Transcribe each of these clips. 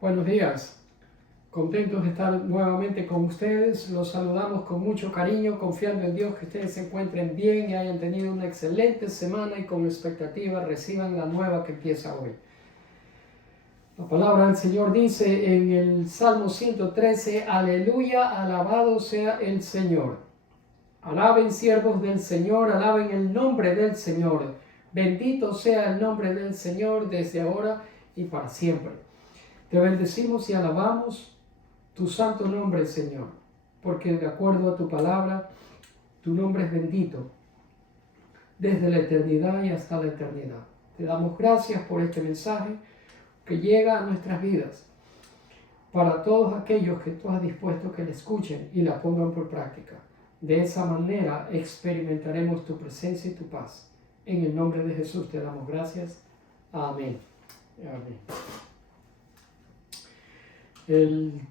Buenos días, contentos de estar nuevamente con ustedes. Los saludamos con mucho cariño, confiando en Dios que ustedes se encuentren bien y hayan tenido una excelente semana y con expectativa reciban la nueva que empieza hoy. La palabra del Señor dice en el Salmo 113, Aleluya, alabado sea el Señor. Alaben siervos del Señor, alaben el nombre del Señor. Bendito sea el nombre del Señor desde ahora y para siempre. Te bendecimos y alabamos tu santo nombre, Señor, porque de acuerdo a tu palabra, tu nombre es bendito desde la eternidad y hasta la eternidad. Te damos gracias por este mensaje que llega a nuestras vidas para todos aquellos que tú has dispuesto que le escuchen y la pongan por práctica. De esa manera experimentaremos tu presencia y tu paz. En el nombre de Jesús te damos gracias. Amén. Amén. El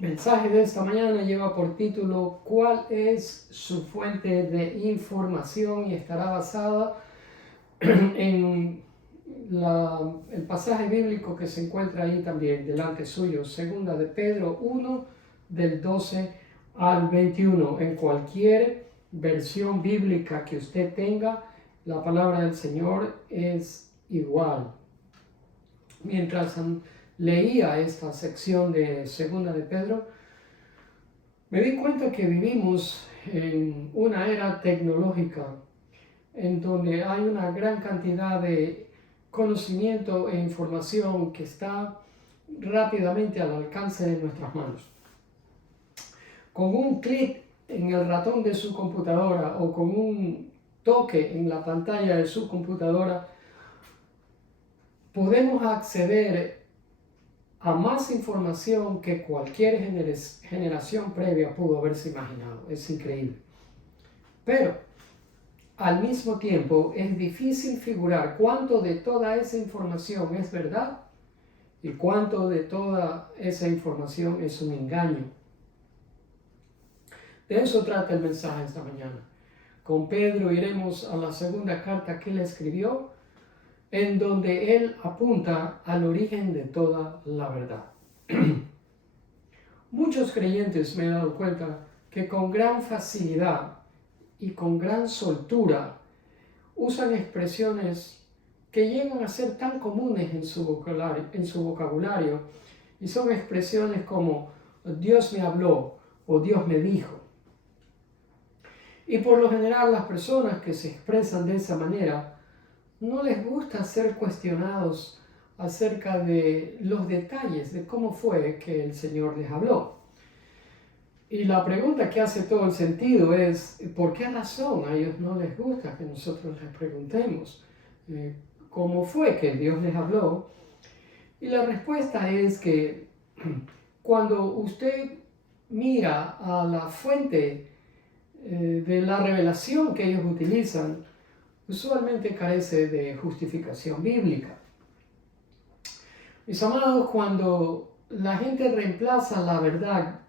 mensaje de esta mañana lleva por título ¿Cuál es su fuente de información? Y estará basada en el pasaje bíblico que se encuentra ahí también delante suyo, segunda de Pedro 1 del 12 al 21. En cualquier versión bíblica que usted tenga, la palabra del Señor es igual. Mientras leía esta sección de segunda de Pedro, me di cuenta que vivimos en una era tecnológica en donde hay una gran cantidad de conocimiento e información que está rápidamente al alcance de nuestras manos. Con un clic en el ratón de su computadora o con un toque en la pantalla de su computadora, podemos acceder a más información que cualquier generación previa pudo haberse imaginado. Es increíble. Pero al mismo tiempo es difícil figurar cuánto de toda esa información es verdad y cuánto de toda esa información es un engaño. De eso trata el mensaje esta mañana. Con Pedro iremos a la segunda carta que él escribió, en donde él apunta al origen de toda la verdad. Muchos creyentes me he dado cuenta que con gran facilidad y con gran soltura usan expresiones que llegan a ser tan comunes en su vocabulario y son expresiones como Dios me habló o Dios me dijo. Y por lo general las personas que se expresan de esa manera no les gusta ser cuestionados acerca de los detalles de cómo fue que el Señor les habló. Y la pregunta que hace todo el sentido es, ¿por qué razón a ellos no les gusta que nosotros les preguntemos cómo fue que Dios les habló? Y la respuesta es que cuando usted mira a la fuente de la revelación que ellos utilizan, usualmente carece de justificación bíblica. Mis amados, cuando la gente reemplaza la verdad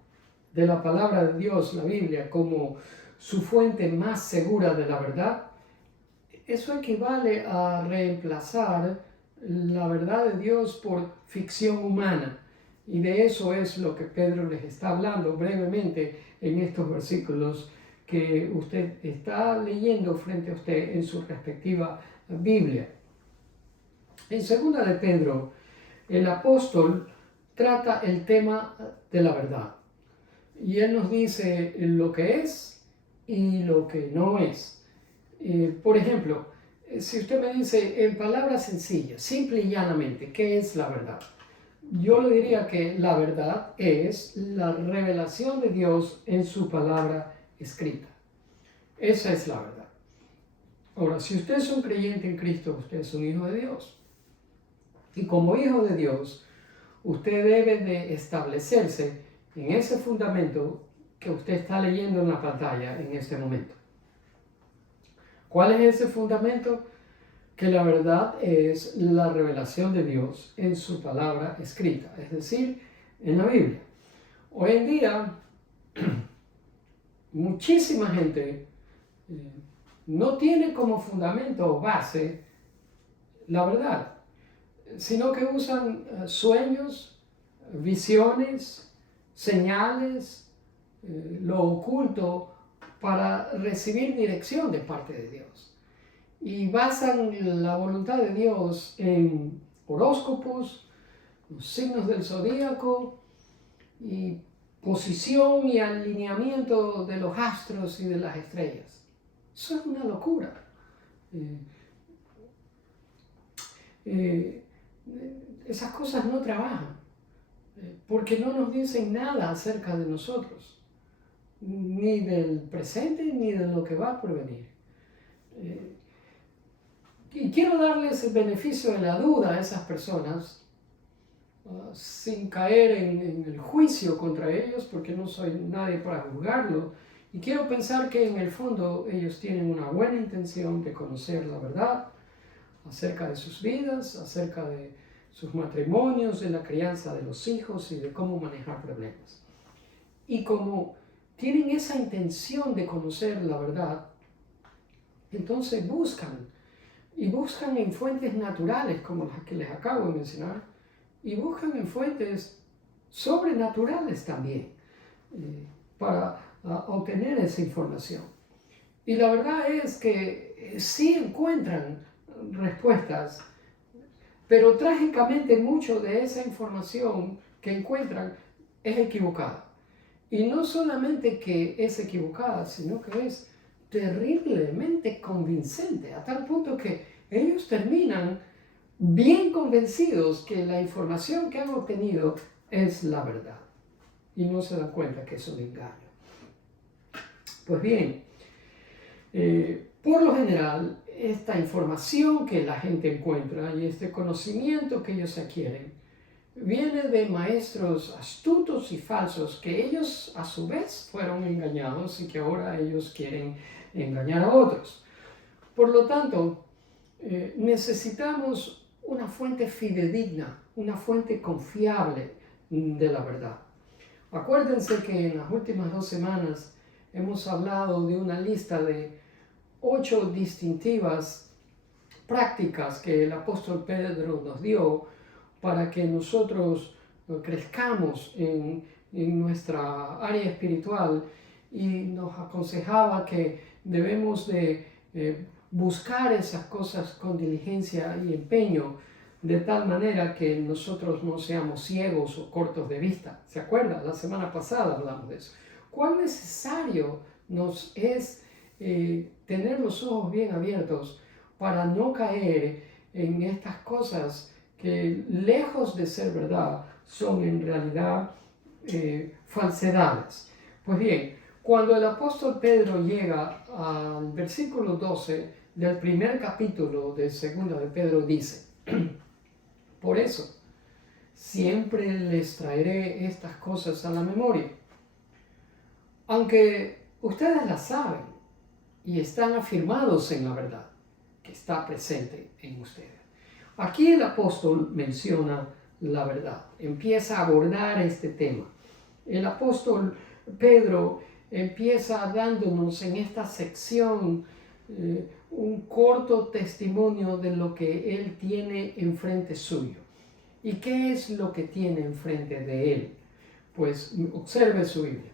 de la palabra de Dios, la Biblia, como su fuente más segura de la verdad, eso equivale a reemplazar la verdad de Dios por ficción humana. Y de eso es lo que Pedro les está hablando brevemente en estos versículos que usted está leyendo frente a usted en su respectiva Biblia. En segunda de Pedro, el apóstol trata el tema de la verdad. Y él nos dice lo que es y lo que no es. Por ejemplo, si usted me dice en palabras sencillas, simple y llanamente, ¿qué es la verdad? Yo le diría que la verdad es la revelación de Dios en su palabra escrita. Esa es la verdad. Ahora, si usted es un creyente en Cristo, usted es un hijo de Dios. Y como hijo de Dios, usted debe de establecerse en ese fundamento que usted está leyendo en la pantalla en este momento. ¿Cuál es ese fundamento? Que la verdad es la revelación de Dios en su palabra escrita, es decir, en la Biblia. Hoy en día, muchísima gente no tiene como fundamento o base la verdad, sino que usan sueños, visiones, señales, lo oculto, para recibir dirección de parte de Dios. Y basan la voluntad de Dios en horóscopos, los signos del zodíaco y posición y alineamiento de los astros y de las estrellas. Eso es una locura. Esas cosas no trabajan, porque no nos dicen nada acerca de nosotros, ni del presente ni de lo que va por venir. Y quiero darles el beneficio de la duda a esas personas, sin caer en el juicio contra ellos, porque no soy nadie para juzgarlo. Y quiero pensar que en el fondo ellos tienen una buena intención de conocer la verdad acerca de sus vidas, acerca de sus matrimonios, de la crianza de los hijos y de cómo manejar problemas. Y como tienen esa intención de conocer la verdad, entonces buscan en fuentes naturales como las que les acabo de mencionar, y buscan en fuentes sobrenaturales también para obtener esa información. Y la verdad es que sí encuentran respuestas, pero trágicamente mucho de esa información que encuentran es equivocada. Y no solamente que es equivocada, sino que es terriblemente convincente, a tal punto que ellos terminan bien convencidos que la información que han obtenido es la verdad. Y no se dan cuenta que es un engaño. Pues bien, por lo general, esta información que la gente encuentra y este conocimiento que ellos adquieren viene de maestros astutos y falsos que ellos a su vez fueron engañados y que ahora ellos quieren engañar a otros. Por lo tanto, necesitamos una fuente fidedigna, una fuente confiable de la verdad. Acuérdense que en las últimas 2 semanas hemos hablado de una lista de 8 distintivas prácticas que el apóstol Pedro nos dio para que nosotros crezcamos en nuestra área espiritual, y nos aconsejaba que debemos de buscar esas cosas con diligencia y empeño, de tal manera que nosotros no seamos ciegos o cortos de vista. ¿Se acuerdan? La semana pasada hablamos de eso. ¿Cuán necesario nos es tener los ojos bien abiertos para no caer en estas cosas que, lejos de ser verdad, son en realidad falsedades? Pues bien, cuando el apóstol Pedro llega al versículo 12 del primer capítulo de 2 de Pedro, dice: por eso, siempre les traeré estas cosas a la memoria, aunque ustedes las saben y están afirmados en la verdad que está presente en ustedes. Aquí el apóstol menciona la verdad, empieza a abordar este tema. El apóstol Pedro empieza dándonos en esta sección un corto testimonio de lo que él tiene enfrente suyo. ¿Y qué es lo que tiene enfrente de él? Pues observe su Biblia.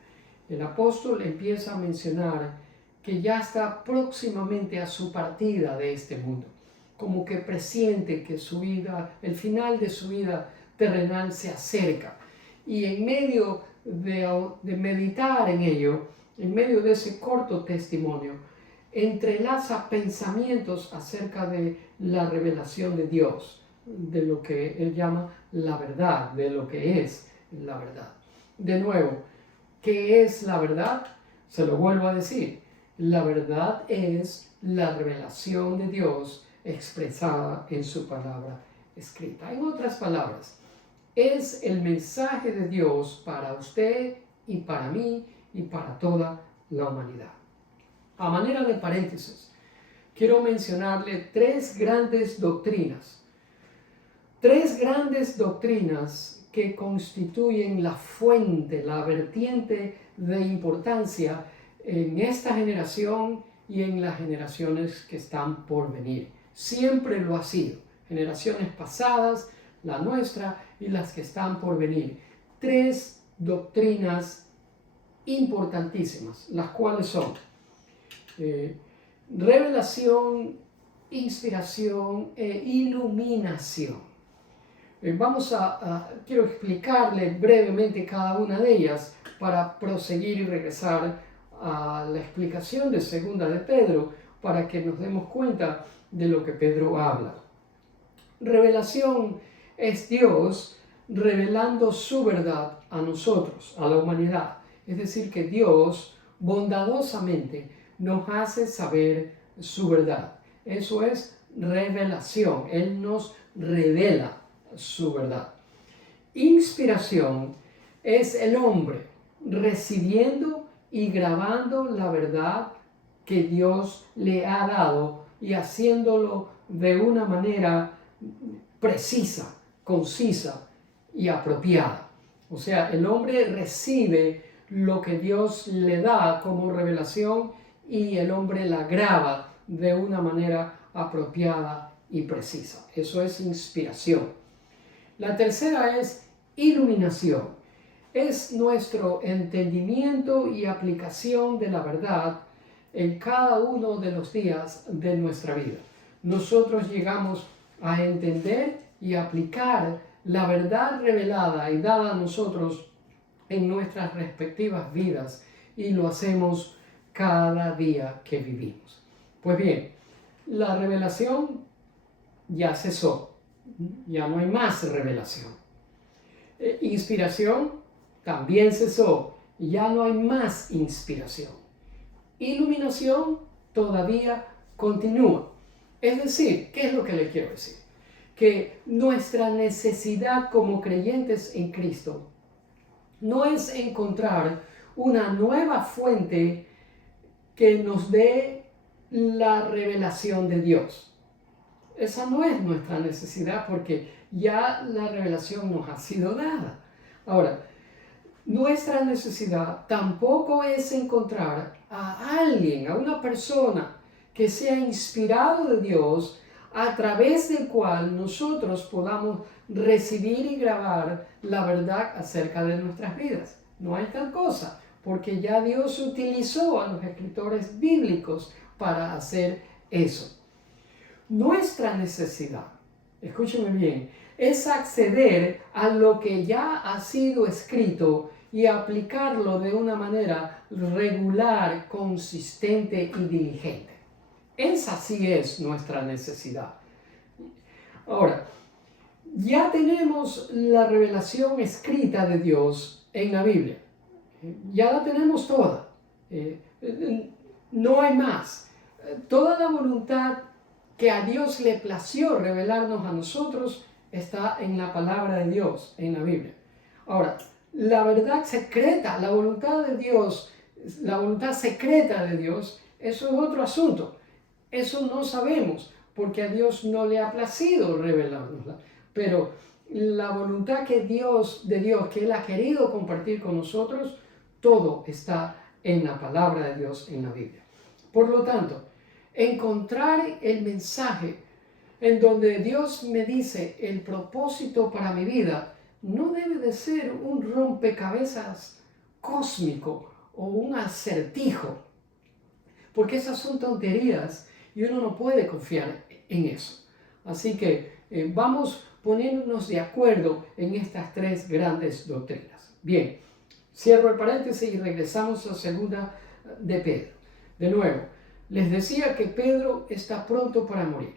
El apóstol empieza a mencionar que ya está próximamente a su partida de este mundo, como que presiente que su vida, el final de su vida terrenal se acerca. Y en medio de meditar en ello, en medio de ese corto testimonio, entrelaza pensamientos acerca de la revelación de Dios, de lo que él llama la verdad, de lo que es la verdad. De nuevo, ¿qué es la verdad? Se lo vuelvo a decir. La verdad es la revelación de Dios expresada en su palabra escrita. En otras palabras, es el mensaje de Dios para usted y para mí y para toda la humanidad. A manera de paréntesis, quiero mencionarle 3 grandes doctrinas. 3 grandes doctrinas que constituyen la fuente, la vertiente de importancia en esta generación y en las generaciones que están por venir. Siempre lo ha sido. Generaciones pasadas, la nuestra y las que están por venir. 3 doctrinas importantísimas, las cuales son revelación, inspiración e iluminación. Quiero explicarle brevemente cada una de ellas para proseguir y regresar a la explicación de segunda de Pedro para que nos demos cuenta de lo que Pedro habla. Revelación es Dios revelando su verdad a nosotros, a la humanidad. Es decir, que Dios bondadosamente nos hace saber su verdad. Eso es revelación. Él nos revela su verdad. Inspiración es el hombre recibiendo y grabando la verdad que Dios le ha dado y haciéndolo de una manera precisa, concisa y apropiada. O sea, el hombre recibe lo que Dios le da como revelación y el hombre la graba de una manera apropiada y precisa. Eso es inspiración. La tercera es iluminación. Es nuestro entendimiento y aplicación de la verdad en cada uno de los días de nuestra vida. Nosotros llegamos a entender y aplicar la verdad revelada y dada a nosotros en nuestras respectivas vidas y lo hacemos cada día que vivimos. Pues bien, la revelación ya cesó, ya no hay más revelación. Inspiración también cesó, ya no hay más inspiración. Iluminación todavía continúa. Es decir, ¿qué es lo que le quiero decir? Que nuestra necesidad como creyentes en Cristo no es encontrar una nueva fuente que nos dé la revelación de Dios. Esa no es nuestra necesidad porque ya la revelación nos ha sido dada. Ahora, nuestra necesidad tampoco es encontrar a alguien, a una persona que sea inspirado de Dios a través del cual nosotros podamos recibir y grabar la verdad acerca de nuestras vidas. No hay tal cosa, porque ya Dios utilizó a los escritores bíblicos para hacer eso. Nuestra necesidad, escúcheme bien, es acceder a lo que ya ha sido escrito y aplicarlo de una manera regular, consistente y diligente. Esa sí es nuestra necesidad. Ahora, ya tenemos la revelación escrita de Dios en la Biblia. Ya la tenemos toda. No hay más. Toda la voluntad que a Dios le plació revelarnos a nosotros está en la palabra de Dios, en la Biblia. Ahora, la verdad secreta, la voluntad de Dios, la voluntad secreta de Dios, eso es otro asunto. Eso no sabemos, porque a Dios no le ha placido revelárnosla. Pero la voluntad de Dios, que Él ha querido compartir con nosotros, todo está en la palabra de Dios, en la Biblia. Por lo tanto, encontrar el mensaje en donde Dios me dice el propósito para mi vida no debe de ser un rompecabezas cósmico o un acertijo, porque esas son tonterías y uno no puede confiar en eso. Así que vamos poniéndonos de acuerdo en estas 3 grandes doctrinas. Bien, cierro el paréntesis y regresamos a segunda de Pedro. De nuevo, les decía que Pedro está pronto para morir.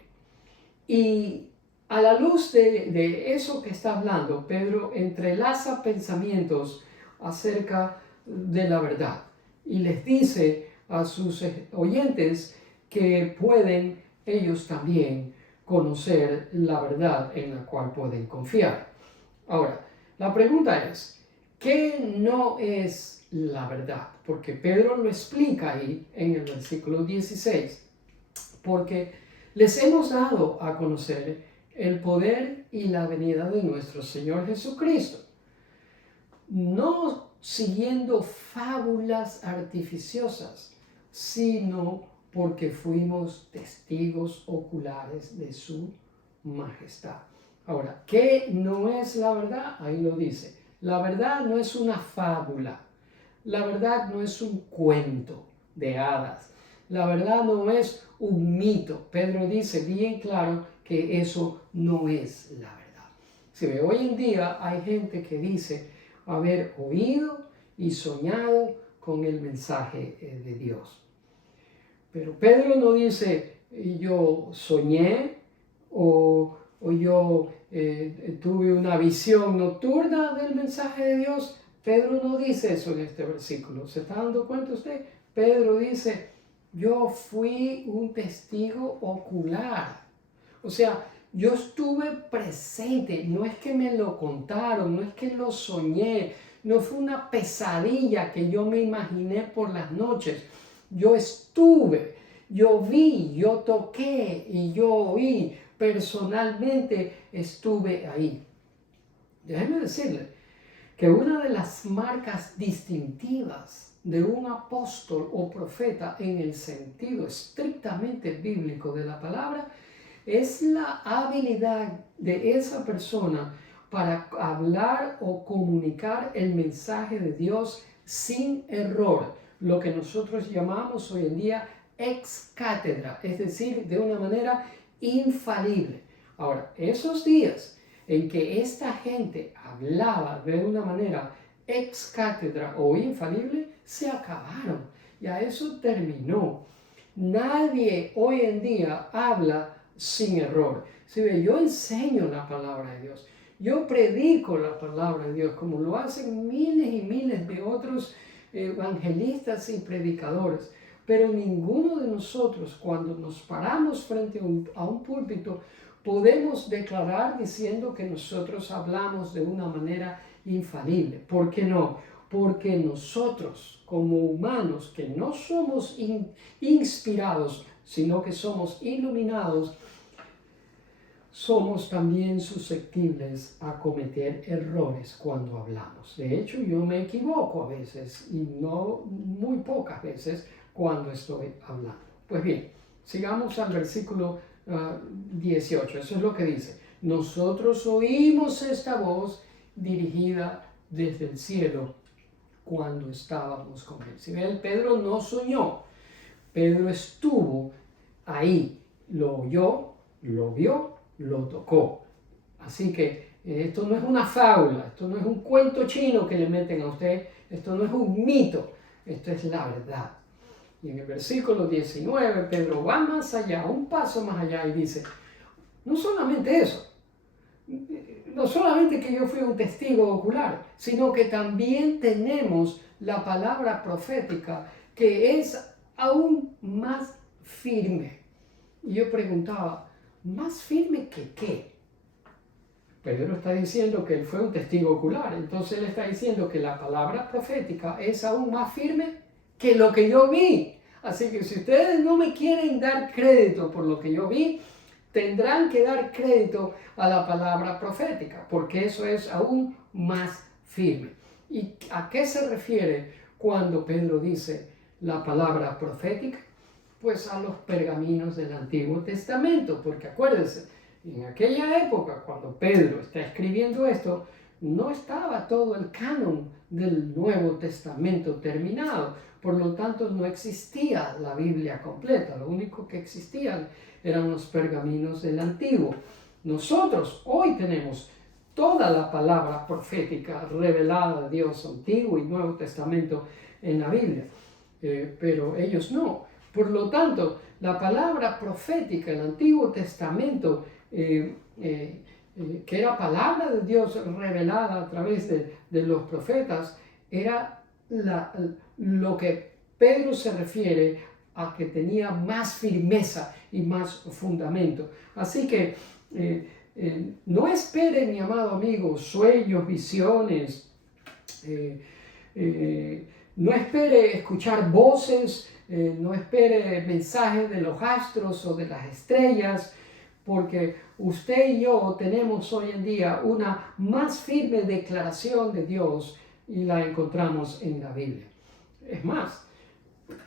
Y a la luz de eso que está hablando, Pedro entrelaza pensamientos acerca de la verdad y les dice a sus oyentes que pueden ellos también conocer la verdad en la cual pueden confiar. Ahora, la pregunta es, ¿qué no es la verdad? Porque Pedro lo explica ahí en el versículo 16. Porque les hemos dado a conocer el poder y la venida de nuestro Señor Jesucristo, no siguiendo fábulas artificiosas, sino porque fuimos testigos oculares de su majestad. Ahora, ¿qué no es la verdad? Ahí lo dice. La verdad no es una fábula. La verdad no es un cuento de hadas. La verdad no es un mito. Pedro dice bien claro que eso no es la verdad. Si ve, hoy en día hay gente que dice haber oído y soñado con el mensaje de Dios. Pero Pedro no dice yo soñé o yo tuve una visión nocturna del mensaje de Dios. Pedro no dice eso en este versículo. ¿Se está dando cuenta usted? Pedro dice, yo fui un testigo ocular. O sea, yo estuve presente. No es que me lo contaron, no es que lo soñé. No fue una pesadilla que yo me imaginé por las noches. Yo estuve, yo vi, yo toqué y yo oí. Personalmente estuve ahí. Déjeme decirle que una de las marcas distintivas de un apóstol o profeta en el sentido estrictamente bíblico de la palabra es la habilidad de esa persona para hablar o comunicar el mensaje de Dios sin error, lo que nosotros llamamos hoy en día ex cátedra, es decir, de una manera infalible. Ahora, esos días en que esta gente hablaba de una manera ex cátedra o infalible, se acabaron. Ya eso terminó. Nadie hoy en día habla sin error. Si ve, yo enseño la palabra de Dios. Yo predico la palabra de Dios como lo hacen miles y miles de otros evangelistas y predicadores. Pero ninguno de nosotros, cuando nos paramos frente a un púlpito, podemos declarar diciendo que nosotros hablamos de una manera infalible. ¿Por qué no? Porque nosotros, como humanos que no somos inspirados, sino que somos iluminados, somos también susceptibles a cometer errores cuando hablamos. De hecho, yo me equivoco a veces y no muy pocas veces cuando estoy hablando. Pues bien, sigamos al versículo 18. Eso es lo que dice. Nosotros oímos esta voz dirigida desde el cielo cuando estábamos con él. Si ven, Pedro no soñó. Pedro estuvo ahí, lo oyó, lo vio, lo tocó. Así que esto no es una fábula, esto no es un cuento chino que le meten a usted, esto no es un mito, esto es la verdad. Y en el versículo 19, Pedro va más allá, un paso más allá y dice, no solamente eso, no solamente que yo fui un testigo ocular, sino que también tenemos la palabra profética que es aún más firme. Y yo preguntaba, ¿más firme que qué? Pedro está diciendo que él fue un testigo ocular, entonces él está diciendo que la palabra profética es aún más firme que lo que yo vi. Así que si ustedes no me quieren dar crédito por lo que yo vi, tendrán que dar crédito a la palabra profética, porque eso es aún más firme. ¿Y a qué se refiere cuando Pedro dice la palabra profética? Pues a los pergaminos del Antiguo Testamento, porque acuérdense, en aquella época, cuando Pedro está escribiendo esto, no estaba todo el canon del Nuevo Testamento terminado. Por lo tanto, no existía la Biblia completa. Lo único que existían eran los pergaminos del Antiguo. Nosotros hoy tenemos toda la palabra profética revelada de Dios, Antiguo y Nuevo Testamento en la Biblia. Pero ellos no. Por lo tanto, la palabra profética, el Antiguo Testamento, que era palabra de Dios revelada a través de los profetas, era lo que Pedro se refiere a que tenía más firmeza y más fundamento. Así que no espere, mi amado amigo, sueños, visiones, no espere escuchar voces, no espere mensajes de los astros o de las estrellas, porque usted y yo tenemos hoy en día una más firme declaración de Dios y la encontramos en la Biblia. Es más,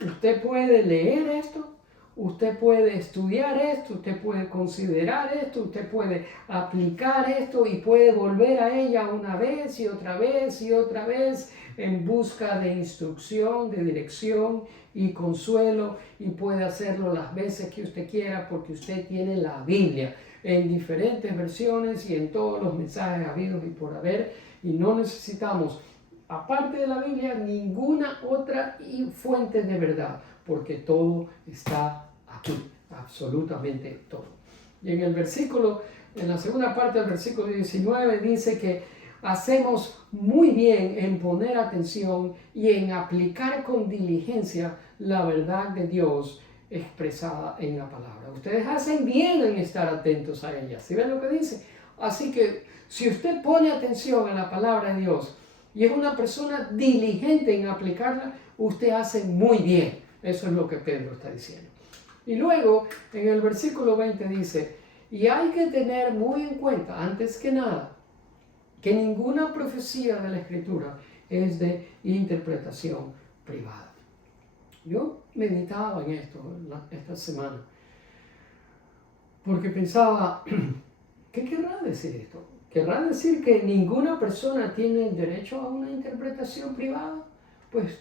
usted puede leer esto, usted puede estudiar esto, usted puede considerar esto, usted puede aplicar esto y puede volver a ella una vez y otra vez y otra vez en busca de instrucción, de dirección y consuelo, y puede hacerlo las veces que usted quiera porque usted tiene la Biblia en diferentes versiones y en todos los mensajes habidos y por haber, y no necesitamos, aparte de la Biblia, ninguna otra fuente de verdad, porque todo está aquí, absolutamente todo. Y en la segunda parte del versículo 19 dice que hacemos muy bien en poner atención y en aplicar con diligencia la verdad de Dios expresada en la palabra. Ustedes hacen bien en estar atentos a ella. ¿Sí ven lo que dice? Así que si usted pone atención a la palabra de Dios y es una persona diligente en aplicarla, usted hace muy bien. Eso es lo que Pedro está diciendo. Y luego en el versículo 20 dice, y hay que tener muy en cuenta, antes que nada, que ninguna profecía de la Escritura es de interpretación privada. Yo meditaba en esto esta semana, porque pensaba, ¿qué querrá decir esto? ¿Querrá decir que ninguna persona tiene derecho a una interpretación privada? Pues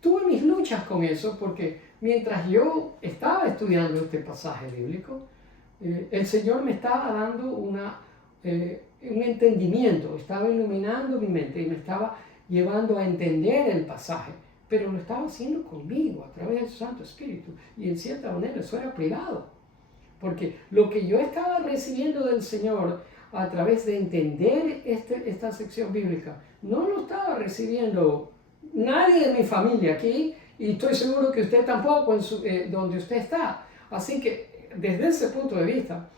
tuve mis luchas con eso, porque mientras yo estaba estudiando este pasaje bíblico, el Señor me estaba dando un entendimiento, estaba iluminando mi mente y me estaba llevando a entender el pasaje, pero lo estaba haciendo conmigo a través del Santo Espíritu, y en cierta manera eso era privado, porque lo que yo estaba recibiendo del Señor a través de entender esta sección bíblica, no lo estaba recibiendo nadie de mi familia aquí, y estoy seguro que usted tampoco donde usted está. Así que desde ese punto de vista,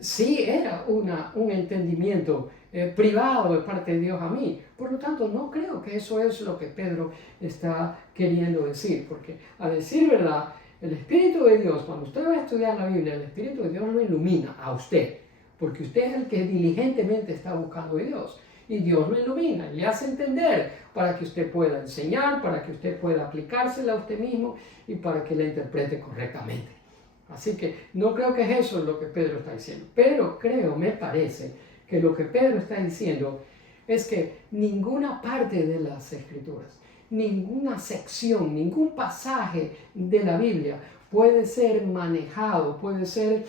sí era un entendimiento privado de parte de Dios a mí. Por lo tanto, no creo que eso es lo que Pedro está queriendo decir, porque a decir verdad, el Espíritu de Dios, cuando usted va a estudiar la Biblia, el Espíritu de Dios lo ilumina a usted, porque usted es el que diligentemente está buscando a Dios. Y Dios lo ilumina, le hace entender para que usted pueda enseñar, para que usted pueda aplicársela a usted mismo y para que la interprete correctamente. Así que no creo que eso es lo que Pedro está diciendo, pero me parece que lo que Pedro está diciendo es que ninguna parte de las Escrituras, ninguna sección, ningún pasaje de la Biblia puede ser manejado, puede ser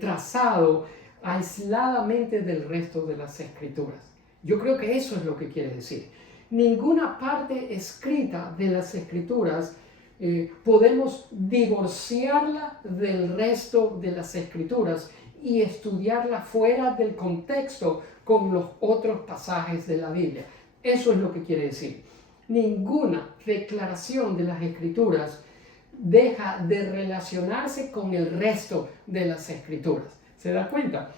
trazado aisladamente del resto de las Escrituras. Yo creo que eso es lo que quiere decir. Ninguna parte escrita de las Escrituras podemos divorciarla del resto de las Escrituras y estudiarla fuera del contexto con los otros pasajes de la Biblia. Eso es lo que quiere decir. Ninguna declaración de las Escrituras deja de relacionarse con el resto de las Escrituras. ¿Se da cuenta?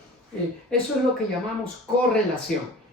Eso es lo que llamamos correlación.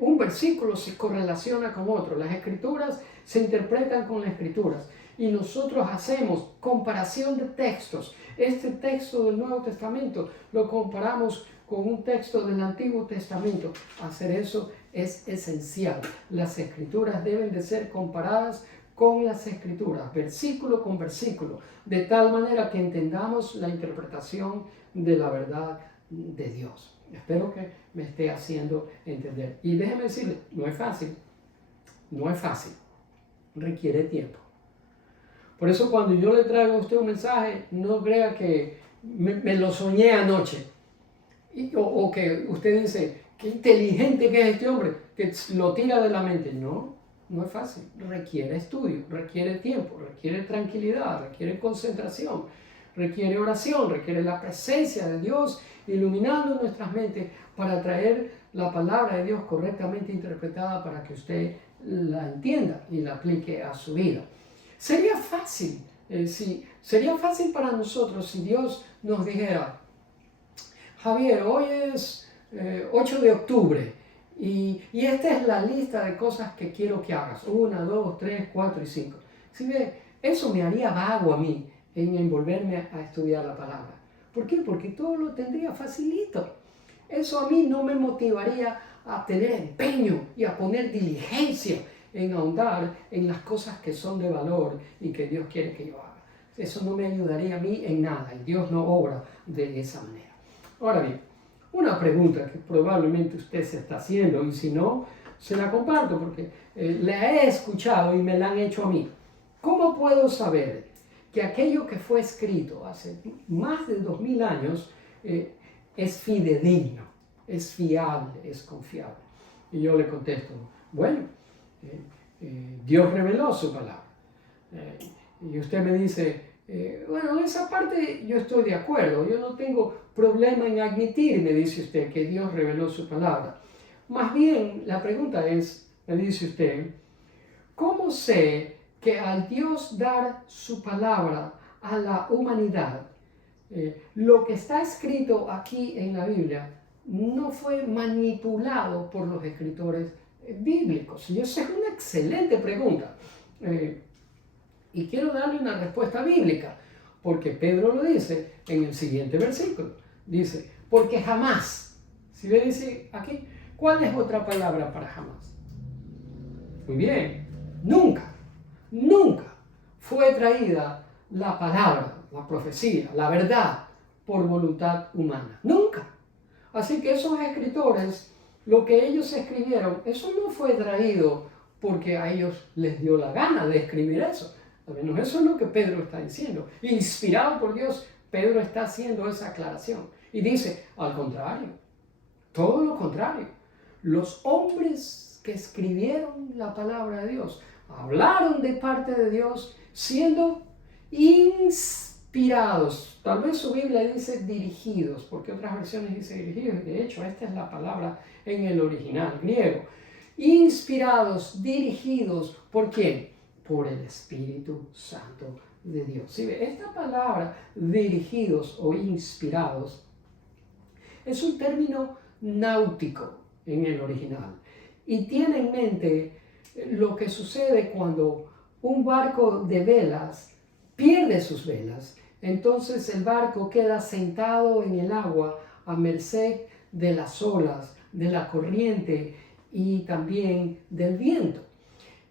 Un versículo se correlaciona con otro. Las Escrituras se interpretan con las Escrituras. Y nosotros hacemos comparación de textos. Este texto del Nuevo Testamento lo comparamos con un texto del Antiguo Testamento. Hacer eso es esencial. Las Escrituras deben de ser comparadas con las Escrituras, versículo con versículo, de tal manera que entendamos la interpretación de la verdad de Dios. Espero que me esté haciendo entender. Y déjeme decirle, no es fácil. No es fácil. Requiere tiempo. Por eso cuando yo le traigo a usted un mensaje, no crea que me lo soñé anoche. O que usted dice, qué inteligente que es este hombre, que lo tira de la mente. No, no es fácil. Requiere estudio, requiere tiempo, requiere tranquilidad, requiere concentración, requiere oración, requiere la presencia de Dios iluminando nuestras mentes para traer la palabra de Dios correctamente interpretada para que usted la entienda y la aplique a su vida. Sería fácil, sería fácil para nosotros si Dios nos dijera, Javier, hoy es 8 de octubre y esta es la lista de cosas que quiero que hagas. 1, 2, 3, 4 y 5. ¿Sí ve? Eso me haría vago a mí en envolverme a estudiar la palabra. ¿Por qué? Porque todo lo tendría facilito. Eso a mí no me motivaría a tener empeño y a poner diligencia en ahondar en las cosas que son de valor y que Dios quiere que yo haga. eso no me ayudaría a mí en nada, y Dios no obra de esa manera. Ahora bien, una pregunta que probablemente usted se está haciendo, y si no, se la comparto porque la he escuchado y me la han hecho a mí. ¿Cómo puedo saber que aquello que fue escrito hace más de 2000 años es fidedigno, es fiable, es confiable? Y yo le contesto, bueno, Dios reveló su palabra. Y usted me dice, bueno, en esa parte yo estoy de acuerdo, yo no tengo problema en admitir, me dice usted, que Dios reveló su palabra. Más bien, la pregunta es, me dice usted, ¿cómo sé que al Dios dar su palabra a la humanidad, lo que está escrito aquí en la Biblia no fue manipulado por los escritores bíblicos? Y esa es una excelente pregunta. Y quiero darle una respuesta bíblica, porque Pedro lo dice en el siguiente versículo. Dice, porque jamás, si le dice aquí, ¿cuál es otra palabra para jamás? Muy bien, nunca, nunca fue traída la palabra, la profecía, la verdad por voluntad humana. Nunca. Así que esos escritores, lo que ellos escribieron, eso no fue traído porque a ellos les dio la gana de escribir eso. Al menos eso es lo que Pedro está diciendo. Inspirado por Dios, Pedro está haciendo esa aclaración. Y dice, al contrario, todo lo contrario. Los hombres que escribieron la palabra de Dios hablaron de parte de Dios siendo inspirados. Tal vez su Biblia dice dirigidos, porque otras versiones dice dirigidos. De hecho, esta es la palabra en el original griego. Inspirados, dirigidos, ¿por quién? Por el Espíritu Santo de Dios. ¿Sí? Esta palabra dirigidos o inspirados es un término náutico en el original y tiene en mente lo que sucede cuando un barco de velas pierde sus velas. Entonces el barco queda sentado en el agua a merced de las olas, de la corriente y también del viento.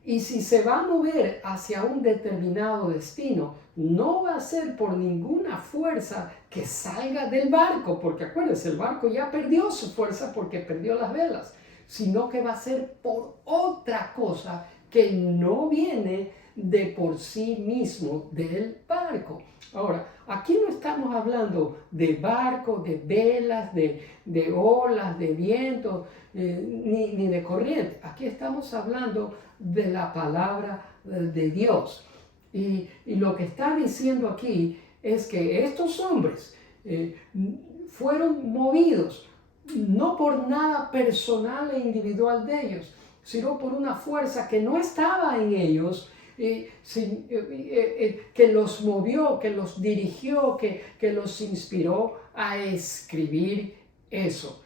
Y si se va a mover hacia un determinado destino, no va a ser por ninguna fuerza que salga del barco, porque acuérdense, el barco ya perdió su fuerza porque perdió las velas, sino que va a ser por otra cosa que no viene de por sí mismo del barco. Ahora, aquí no estamos hablando de barco, de velas, de olas, de viento, ni de corriente. Aquí estamos hablando de la palabra de Dios. Y lo que está diciendo aquí es que estos hombres fueron movidos no por nada personal e individual de ellos, sino por una fuerza que no estaba en ellos, que los movió, que los dirigió, que los inspiró a escribir eso.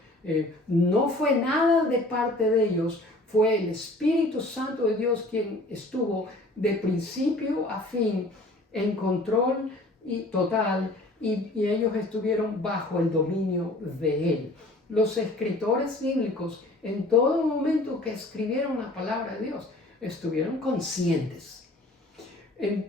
No fue nada de parte de ellos, fue el Espíritu Santo de Dios quien estuvo de principio a fin en control total y ellos estuvieron bajo el dominio de Él. Los escritores bíblicos en todo momento que escribieron la palabra de Dios estuvieron conscientes. En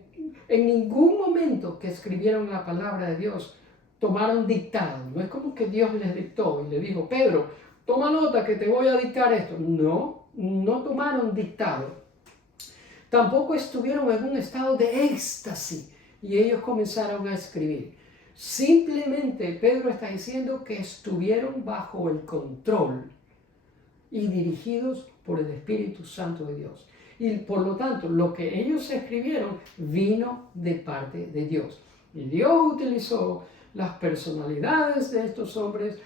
ningún momento que escribieron la palabra de Dios tomaron dictado. No es como que Dios les dictó y le dijo, Pedro, toma nota que te voy a dictar esto. No tomaron dictado. Tampoco estuvieron en un estado de éxtasis y ellos comenzaron a escribir. Simplemente Pedro está diciendo que estuvieron bajo el control y dirigidos por el Espíritu Santo de Dios. Y por lo tanto, lo que ellos escribieron vino de parte de Dios. Y Dios utilizó las personalidades de estos hombres,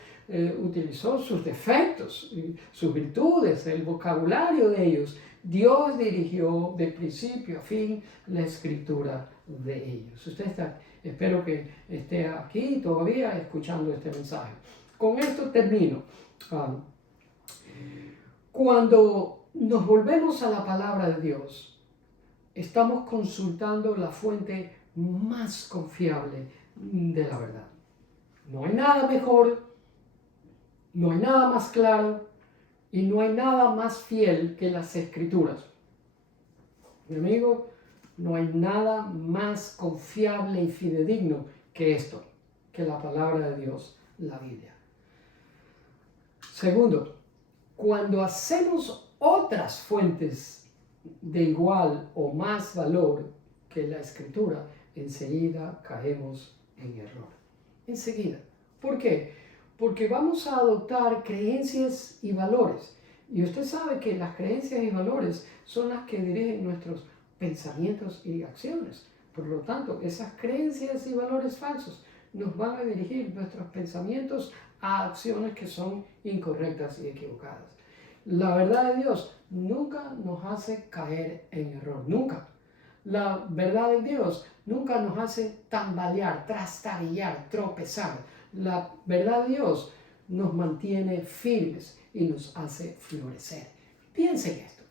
utilizó sus defectos, sus virtudes, el vocabulario de ellos. Dios dirigió de principio a fin la escritura de ellos. Espero que esté aquí todavía escuchando este mensaje. Con esto termino. Cuando nos volvemos a la palabra de Dios, estamos consultando la fuente más confiable de la verdad. No hay nada mejor, no hay nada más claro y no hay nada más fiel que las Escrituras. Mi amigo, No hay nada más confiable y fidedigno que esto, que la palabra de Dios, la Biblia. Segundo, cuando hacemos otras fuentes de igual o más valor que la Escritura, enseguida caemos en error. Enseguida. ¿Por qué? Porque vamos a adoptar creencias y valores. Y usted sabe que las creencias y valores son las que dirigen nuestros pensamientos y acciones. Por lo tanto, esas creencias y valores falsos nos van a dirigir nuestros pensamientos a acciones que son incorrectas y equivocadas. La verdad de Dios nunca nos hace caer en error, nunca. La verdad de Dios nunca nos hace tambalear, trastabillar, tropezar. La verdad de Dios nos mantiene firmes y nos hace florecer. Piensen esto,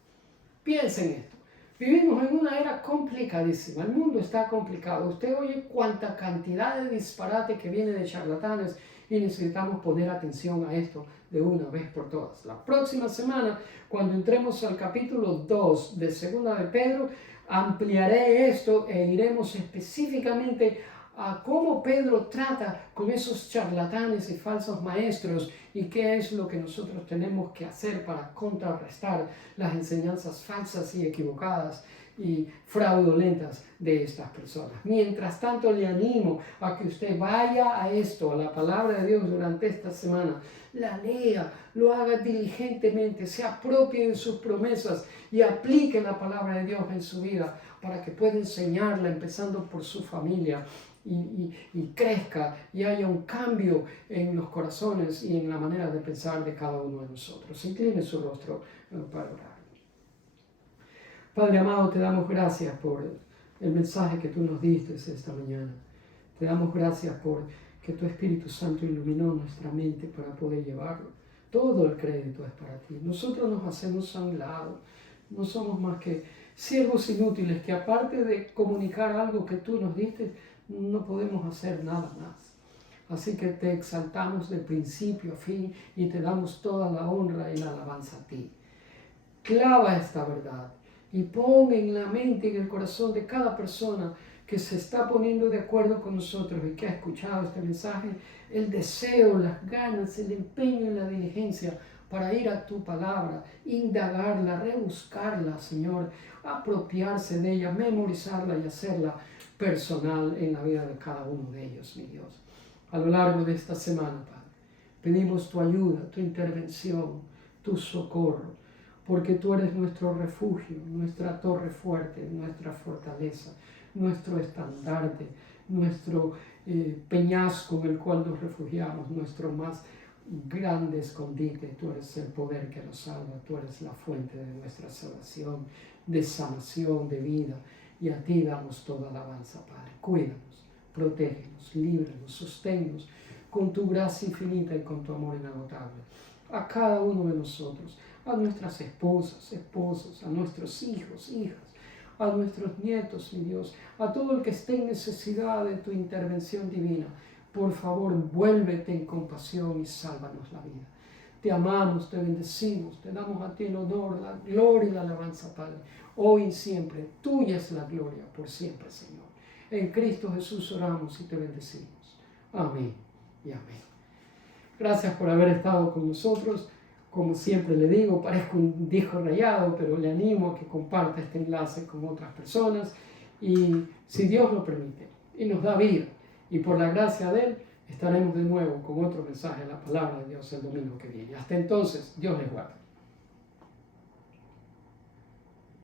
piensen esto. Vivimos en una era complicadísima, el mundo está complicado. Usted oye cuánta cantidad de disparate que viene de charlatanes y necesitamos poner atención a esto de una vez por todas. La próxima semana, cuando entremos al capítulo 2 de Segunda de Pedro, ampliaré esto e iremos específicamente a cómo Pedro trata con esos charlatanes y falsos maestros y qué es lo que nosotros tenemos que hacer para contrarrestar las enseñanzas falsas y equivocadas y fraudulentas de estas personas. Mientras tanto, le animo a que usted vaya a esto, a la palabra de Dios durante esta semana, la lea, lo haga diligentemente, se apropie de sus promesas y aplique la palabra de Dios en su vida para que pueda enseñarla, empezando por su familia, y crezca y haya un cambio en los corazones y en la manera de pensar de cada uno de nosotros. Incline su rostro para orar. Padre amado, te damos gracias por el mensaje que tú nos diste esta mañana. Te damos gracias por que tu Espíritu Santo iluminó nuestra mente para poder llevarlo. Todo el crédito es para ti. Nosotros nos hacemos a un lado. No somos más que siervos inútiles que, aparte de comunicar algo que tú nos diste, no podemos hacer nada más. Así que te exaltamos de principio a fin y te damos toda la honra y la alabanza a ti. Clava esta verdad y pon en la mente y en el corazón de cada persona que se está poniendo de acuerdo con nosotros y que ha escuchado este mensaje, el deseo, las ganas, el empeño y la diligencia para ir a tu palabra, indagarla, rebuscarla, Señor, apropiarse de ella, memorizarla y hacerla personal en la vida de cada uno de ellos, mi Dios. A lo largo de esta semana, Padre, pedimos tu ayuda, tu intervención, tu socorro, porque tú eres nuestro refugio, nuestra torre fuerte, nuestra fortaleza, nuestro estandarte, nuestro peñasco en el cual nos refugiamos, nuestro más grande escondite. Tú eres el poder que nos salva, tú eres la fuente de nuestra salvación, de sanación, de vida, y a ti damos toda alabanza, Padre. Cuídanos, protégenos, líbranos, sosténnos con tu gracia infinita y con tu amor inagotable. A cada uno de nosotros, a nuestras esposas, esposos, a nuestros hijos, hijas, a nuestros nietos, mi Dios, a todo el que esté en necesidad de tu intervención divina. Por favor, vuélvete en compasión y sálvanos la vida. Te amamos, te bendecimos, te damos a ti el honor, la gloria y la alabanza, Padre. Hoy y siempre, tuya es la gloria, por siempre, Señor. En Cristo Jesús oramos y te bendecimos. Amén y amén. Gracias por haber estado con nosotros. Como siempre le digo, parezco un disco rayado, pero le animo a que comparta este enlace con otras personas. Y si Dios lo permite y nos da vida, y por la gracia de Él, estaremos de nuevo con otro mensaje de la palabra de Dios el domingo que viene. Hasta entonces, Dios les guarde.